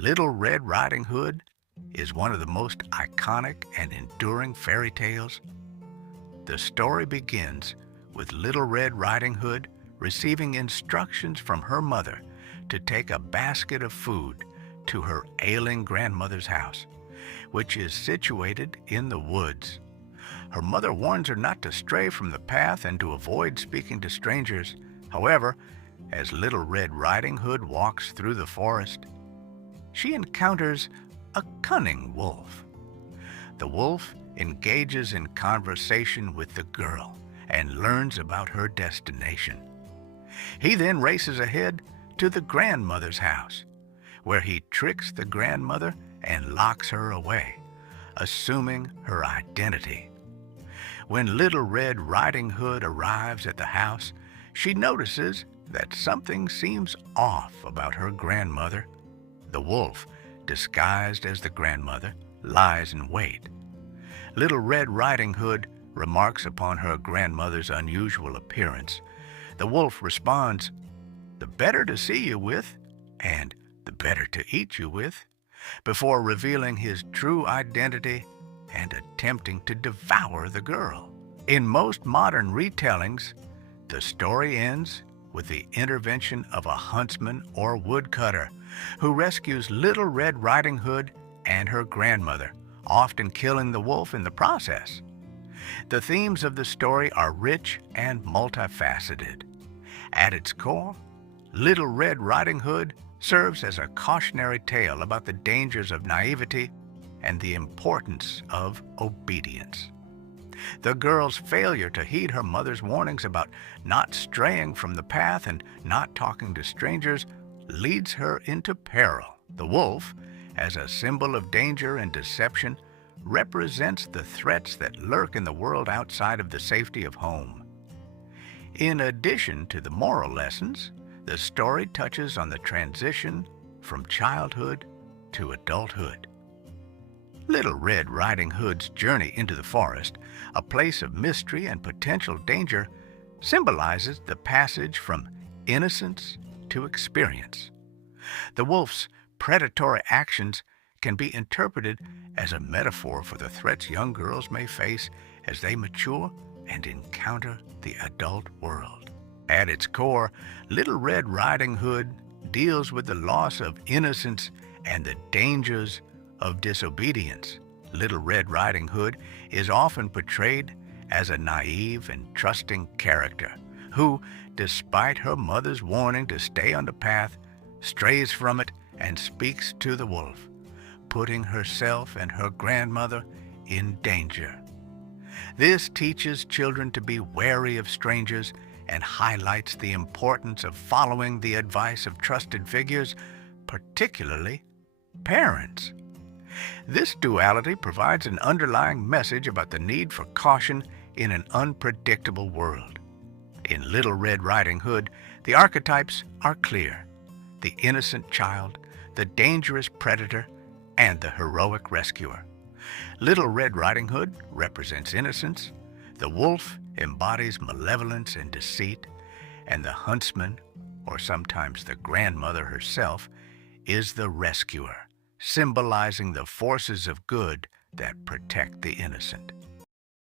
Little Red Riding Hood is one of the most iconic and enduring fairy tales. The story begins with Little Red Riding Hood receiving instructions from her mother to take a basket of food to her ailing grandmother's house, which is situated in the woods. Her mother warns her not to stray from the path and to avoid speaking to strangers. However, as Little Red Riding Hood walks through the forest, she encounters a cunning wolf. The wolf engages in conversation with the girl and learns about her destination. He then races ahead to the grandmother's house, where he tricks the grandmother and locks her away, assuming her identity. When Little Red Riding Hood arrives at the house, she notices that something seems off about her grandmother. The wolf, disguised as the grandmother, lies in wait. Little Red Riding Hood remarks upon her grandmother's unusual appearance. The wolf responds, "The better to see you with, and the better to eat you with," before revealing his true identity and attempting to devour the girl. In most modern retellings, the story ends with the intervention of a huntsman or woodcutter who rescues Little Red Riding Hood and her grandmother, often killing the wolf in the process. The themes of the story are rich and multifaceted. At its core, Little Red Riding Hood serves as a cautionary tale about the dangers of naivety and the importance of obedience. The girl's failure to heed her mother's warnings about not straying from the path and not talking to strangers leads her into peril. The wolf, as a symbol of danger and deception, represents the threats that lurk in the world outside of the safety of home. In addition to the moral lessons, the story touches on the transition from childhood to adulthood. Little Red Riding Hood's journey into the forest, a place of mystery and potential danger, symbolizes the passage from innocence to experience. The wolf's predatory actions can be interpreted as a metaphor for the threats young girls may face as they mature and encounter the adult world. At its core, Little Red Riding Hood deals with the loss of innocence and the dangers of disobedience. Little Red Riding Hood is often portrayed as a naive and trusting character who, despite her mother's warning to stay on the path, strays from it and speaks to the wolf, putting herself and her grandmother in danger. This teaches children to be wary of strangers and highlights the importance of following the advice of trusted figures, particularly parents. This duality provides an underlying message about the need for caution in an unpredictable world. In Little Red Riding Hood, the archetypes are clear: the innocent child, the dangerous predator, and the heroic rescuer. Little Red Riding Hood represents innocence, the wolf embodies malevolence and deceit, and the huntsman, or sometimes the grandmother herself, is the rescuer, symbolizing the forces of good that protect the innocent.